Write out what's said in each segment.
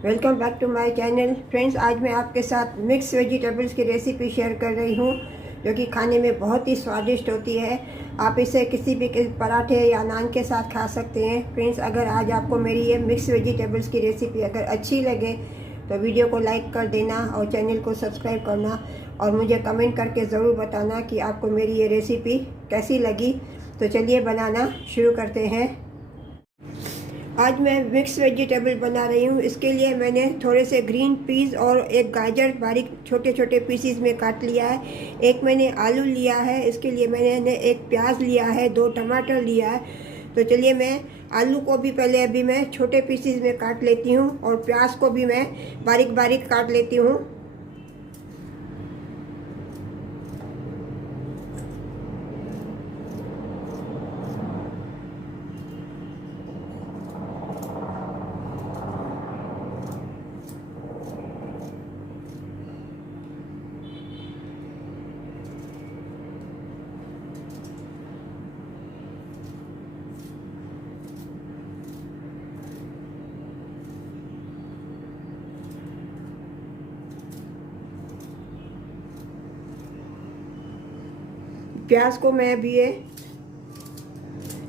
Welcome back to my channel friends. आज मैं आपके साथ मिक्स वेजिटेबल्स की रेसिपी शेयर कर रही हूँ जो कि खाने में बहुत ही स्वादिष्ट होती है। आप इसे किसी भी पराठे या नान के साथ खा सकते हैं। फ्रेंड्स, अगर आज आपको मेरी ये मिक्स वेजिटेबल्स की रेसिपी अगर अच्छी लगे तो वीडियो को लाइक कर देना और चैनल को सब्सक्राइब करना और मुझे कमेंट करके ज़रूर बताना कि आपको मेरी ये रेसिपी कैसी लगी। तो चलिए बनाना शुरू करते हैं। आज मैं मिक्स वेजिटेबल बना रही हूँ। इसके लिए मैंने थोड़े से ग्रीन पीस और एक गाजर बारीक छोटे छोटे पीसीज में काट लिया है। एक मैंने आलू लिया है, इसके लिए मैंने एक प्याज लिया है, 2 टमाटर लिया है। तो चलिए मैं आलू को भी पहले अभी मैं छोटे पीसीज में काट लेती हूँ और प्याज को भी मैं बारीक बारीक काट लेती हूँ। प्याज को मैं अभी ये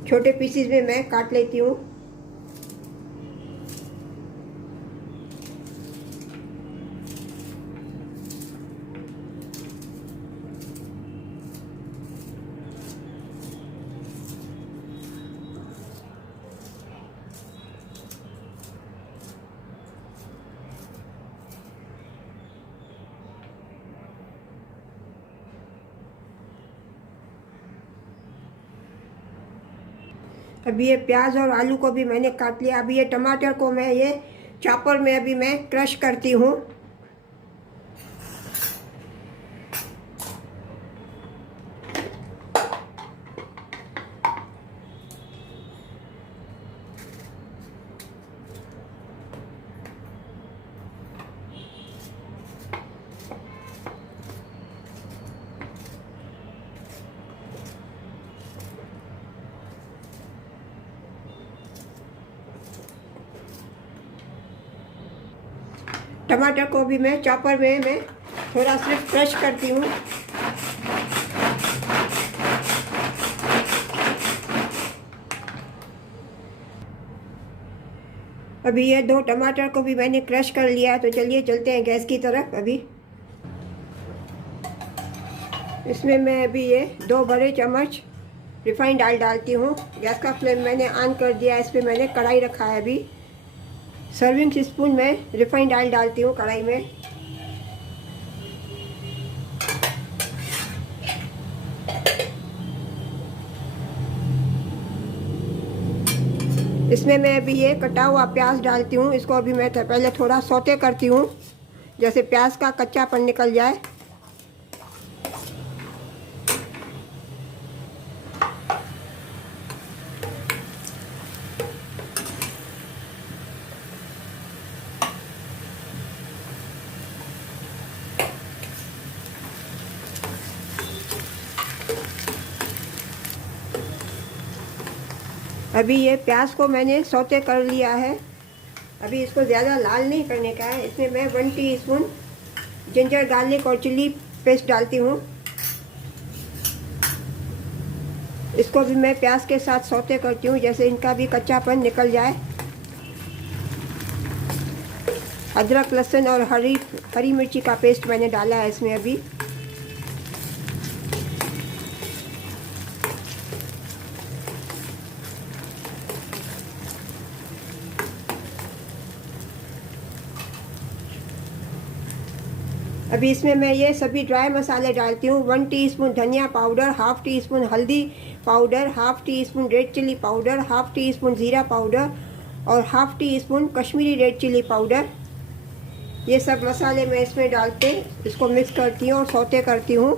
छोटे पीसेस में मैं काट लेती हूँ। अभी ये प्याज और आलू को भी मैंने काट लिया। अभी ये टमाटर को मैं ये चॉपर में अभी मैं क्रश करती हूँ। टमाटर को भी मैं चॉपर में मैं थोड़ा सिर्फ क्रश करती हूँ। अभी ये 2 टमाटर को भी मैंने क्रश कर लिया। तो चलिए चलते हैं गैस की तरफ। अभी इसमें मैं अभी ये 2 बड़े चम्मच रिफाइंड ऑयल डालती हूँ। गैस का फ्लेम मैंने ऑन कर दिया। इस पर मैंने कढ़ाई रखा है। अभी सर्विंग स्पून में रिफाइंड ऑयल डालती हूँ कढ़ाई में। इसमें मैं अभी ये कटा हुआ प्याज डालती हूँ। इसको अभी मैं पहले थोड़ा सौते करती हूँ जैसे प्याज का कच्चापन निकल जाए। अभी ये प्याज को मैंने सौते कर लिया है। अभी इसको ज़्यादा लाल नहीं करने का है। इसमें मैं 1 टीस्पून जिंजर गार्लिक और चिली पेस्ट डालती हूँ। इसको भी मैं प्याज के साथ सौते करती हूँ जैसे इनका भी कच्चापन निकल जाए। अदरक लहसुन और हरी मिर्ची का पेस्ट मैंने डाला है इसमें। अभी इसमें मैं ये सभी ड्राई मसाले डालती हूँ। 1 टीस्पून धनिया पाउडर, हाफ टी स्पून हल्दी powder, half teaspoon red chilli powder, half teaspoon ज़ीरा पाउडर और half teaspoon Kashmiri red chilli powder. ये सब मसाले मैं इसमें डालते इसको मिक्स करती हूँ और सौते करती हूँ।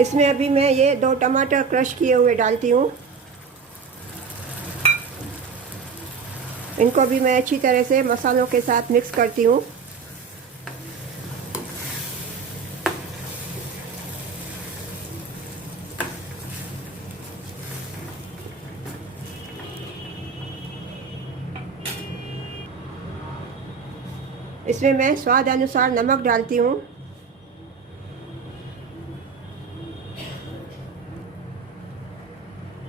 इसमें अभी मैं ये 2 टमाटर क्रश किए हुए डालती हूँ। इनको भी मैं अच्छी तरह से मसालों के साथ मिक्स करती हूँ। इसमें मैं स्वाद अनुसार नमक डालती हूँ।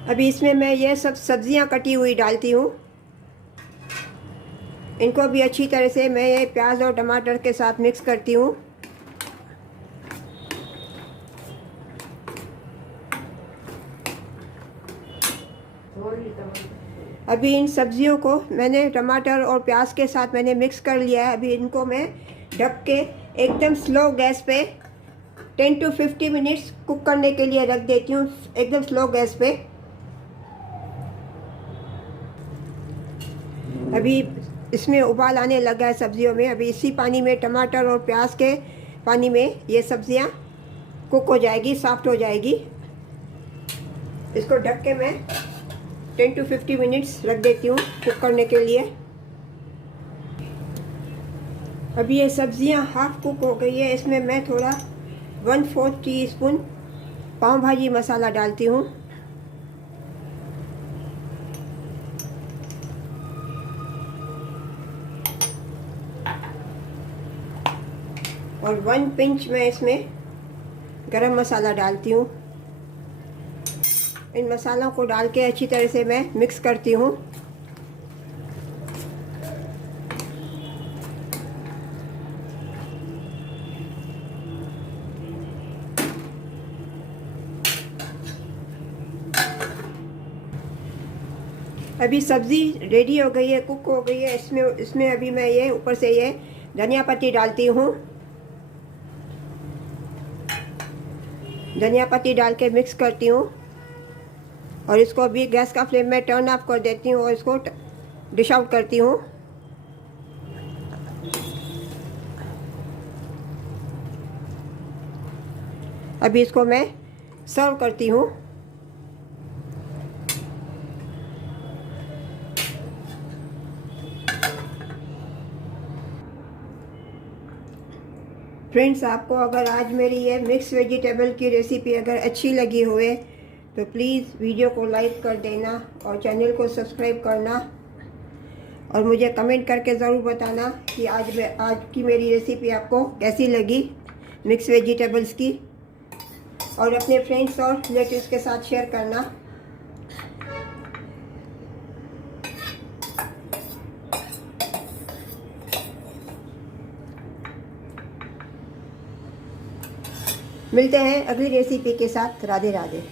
अभी इसमें मैं ये सब सब्जियां कटी हुई डालती हूँ। इनको भी अच्छी तरह से मैं ये प्याज और टमाटर के साथ मिक्स करती हूँ। अभी इन सब्जियों को मैंने टमाटर और प्याज के साथ मैंने मिक्स कर लिया है। अभी इनको मैं ढक के एकदम स्लो गैस पे 10 to 50 मिनट्स कुक करने के लिए रख देती हूँ, एकदम स्लो गैस पे। अभी इसमें उबाल आने लगा है सब्जियों में। अभी इसी पानी में, टमाटर और प्याज के पानी में, ये सब्जियां कुक हो जाएगी, सॉफ्ट हो जाएगी। इसको ढक के मैं 10 to 50 मिनट्स रख देती हूँ कुक करने के लिए। अभी ये सब्जियां हाफ कुक हो गई है। इसमें मैं थोड़ा 1/4 टीस्पून पाव भाजी मसाला डालती हूँ और 1 पिंच मैं इसमें गरम मसाला डालती हूँ। इन मसालों को डाल के अच्छी तरह से मैं मिक्स करती हूँ। अभी सब्ज़ी रेडी हो गई है, कुक हो गई है। इसमें अभी मैं ये ऊपर से ये धनिया पत्ती डालती हूँ। धनिया पत्ती डाल के मिक्स करती हूँ और इसको अभी गैस का फ्लेम में टर्न ऑफ कर देती हूँ और इसको डिश आउट करती हूँ। अभी इसको मैं सर्व करती हूँ। फ्रेंड्स, आपको अगर आज मेरी ये मिक्स वेजिटेबल की रेसिपी अगर अच्छी लगी होए तो प्लीज़ वीडियो को लाइक कर देना और चैनल को सब्सक्राइब करना और मुझे कमेंट करके ज़रूर बताना कि आज की मेरी रेसिपी आपको कैसी लगी मिक्स वेजिटेबल्स की, और अपने फ्रेंड्स और रिलेटिव्स के साथ शेयर करना। मिलते हैं अगली रेसिपी के साथ। राधे राधे।